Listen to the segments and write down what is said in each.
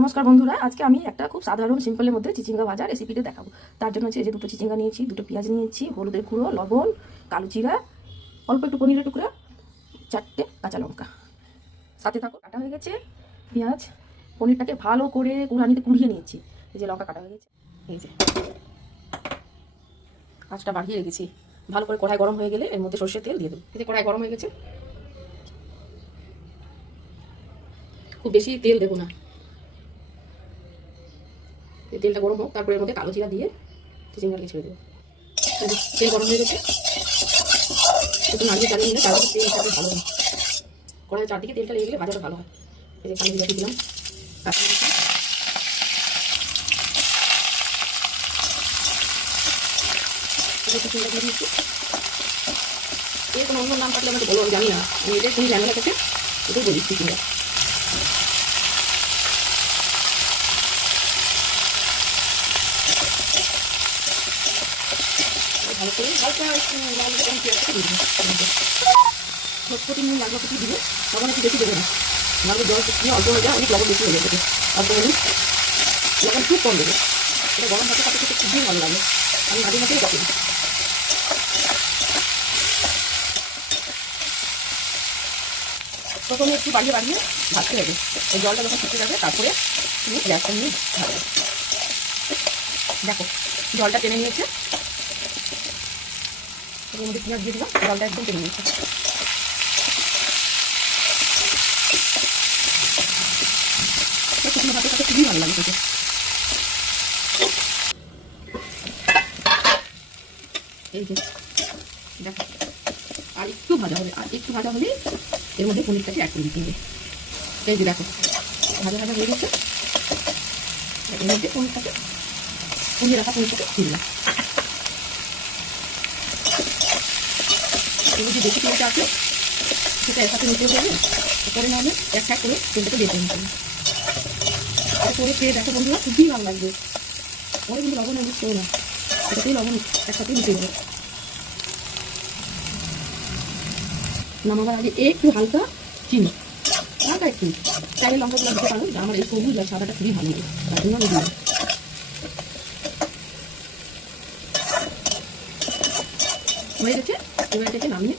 নমস্কার বন্ধুরা, আজকে আমি একটা খুব সাধারণ সিম্পলের মধ্যে চিচিঙ্গা ভাজা রেসিপিটা দেখাবো। তার জন্য হচ্ছে যে দুটো চিচিঙ্গা নিয়েছি, দুটো পেঁয়াজ নিয়েছি, হলুদের গুঁড়ো, লবণ, কালো জিরা, অল্প একটু পনিরের টুকরা, 4টে কাঁচা লঙ্কা। সাথে থাকো। কাটা হয়ে গেছে পেঁয়াজ, পনিরটাকে ভালো করে কুড়ানিতে কুড়িয়ে নিয়েছি। এই যে লঙ্কা কাটা হয়ে গেছে, এই যে আঁচটা বাড়িয়ে রেখেছি। ভালো করে কড়াই গরম হয়ে গেলে এর মধ্যে সরষের তেল দিয়ে দেবো। এই যে কড়াই গরম হয়ে গেছে, খুব বেশি তেল দেবো না, তেলটা গরম হোক, তারপরে এর মধ্যে কালো জিরা দিয়ে চিচিঙ্গাটাকে ছেড়ে দেবো। তেল গরম হয়ে গেছে, একটু নাড়িয়ে চালিয়ে নিলে তারপরে তেলটাকে ভালো হয়। কড়াই চারদিকে তেলটা লেগে গেলে ভাজাটা ভালো হয়। এই যে কালো জিরা দিলাম, এর কোনো অন্য নাম থাকলে আমাকে বলো, আমি জানি না। আমি এটাই শুনি চ্যানেলের কাছে, এটাই বলি চিচিঙ্গা। ভালো করে হালকা একটু লাল করে পেঁয়াজটাকে দিয়ে দেবো। ছটফটি নুন লাগলো কিছু দিলে, লবণ একটু বেশি দেবে না, নাহলে জল শুকিয়ে অল্প হয়ে যায়, অনেক লবণ বেশি হয়ে যাবে। অল্প হলে লবণ খুব কম দেবে। এটা গরম ভাতের সাথে খেতে খুবই ভালো লাগে। আমি মাঝে মাঝে করি। প্রথমে একটু বাড়িয়ে বাড়িয়ে ভাজতে হবে। এই জলটা যখন শুকিয়ে যাবে তারপরে তুমি গ্যাসটা নিয়ে ভাজবে। দেখো জলটা টেনে নিয়েছে, এর মধ্যে পেঁয়াজ দিয়ে দিলাম, জলটা একদম টেনে নিয়েছে। শুকনো ভাতের সাথে খুবই ভালো লাগে খেতে। এই যে দেখো, আর একটু ভাজা হবে, আর একটু ভাজা হলেই এর মধ্যে পনিরটাকে অ্যাড করে দিতে হবে। এই যে দেখো ভাজা ভাজা হয়ে গেছে, এর মধ্যে পনিরটাকে পুড়িয়ে রাখা পনিরটাকে দিয়ে দিলাম। এর যে বেশি তেলটা আছে সেটা এর সাথে মিশিয়ে দেবে, পরে না হলে এক এক করে তেলটাকে দিয়ে দেবেন। আর করে খেয়ে দেখো বন্ধুরা, খুবই ভালো লাগবে। পরে কিন্তু লবণ ইউজ করো না, এটাতেই লবণ একসাথে মিশিয়ে দেবে। নামাবার আগে একটু হালকা চিনি, হালকা একটু চাইলে লঙ্কাগুলো দিতে পারো। আমার এই সবুজ আর সাদাটা খুবই ভালো লাগে, তার জন্য আমি দিলাম। হয়ে গেছে, এবার এটাকে নামিয়ে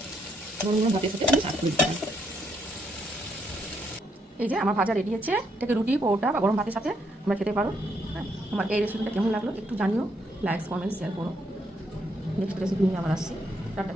গরম গরম ভাতের সাথে আমি সার্ভ করে দিতে পারি। এই যে আমার ভাজা রেডি আছে, এটাকে রুটি, পরোটা বা গরম ভাতের সাথে তোমরা খেতে পারো। হ্যাঁ, আমার এই রেসিপিটা কেমন লাগলো একটু জানিও, লাইক কমেন্ট শেয়ার করো। নেক্সট রেসিপি নিয়ে আবার আসছি। টাটা।